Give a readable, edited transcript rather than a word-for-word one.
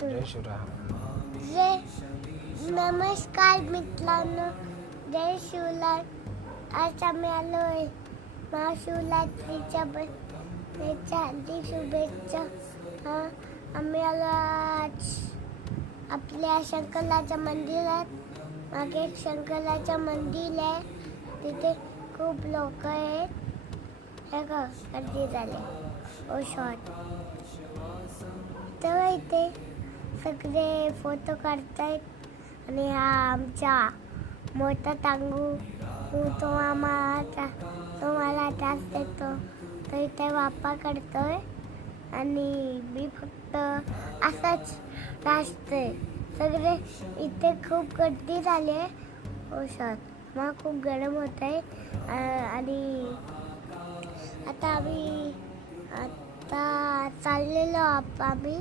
जय शिवराम. नमस्कार मित्रांनो, जय शिवराम. आज आम्ही आलोय महाशिवरात्रीच्या हार्दिक शुभेच्छा. आम्ही आलो आज आपल्या शंकराच्या मंदिरात. मागे एक शंकराचं मंदिर आहे, तिथे खूप लोक आहेत. हे का गर्दी झाली. ओ शॉट तेव्हा इथे सगळे फोटो काढतायत आणि हा आमचा मोठा टांगू तो मला त्रास देतो. तो इथे वापा करतोय आणि मी फक्त असाच नाचतोय. सगळे इथे खूप गर्दी झाली आहे. औषध मला खूप गरम होत आहे. आणि आता चाललेलो आम्ही